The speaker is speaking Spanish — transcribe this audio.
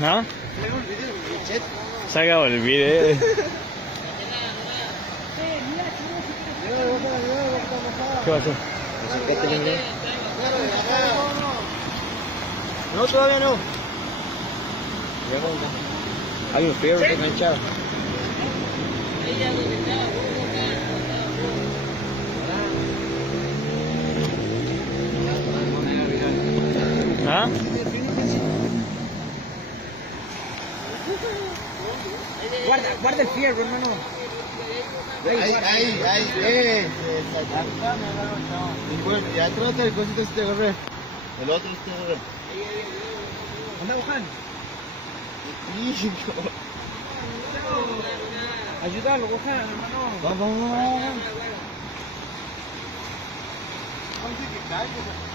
¿No? Se acabó el video. ¿Qué pasó? No, todavía no. Hay un fierro que enganchado. ¿Ah? Guarda el fierro, hermano. Ahí. Y bueno, ya trata el cosito este correr. El otro este correr. Anda, Juan. Ayúdalo, Juan, hermano. Vamos. Vamos que caiga.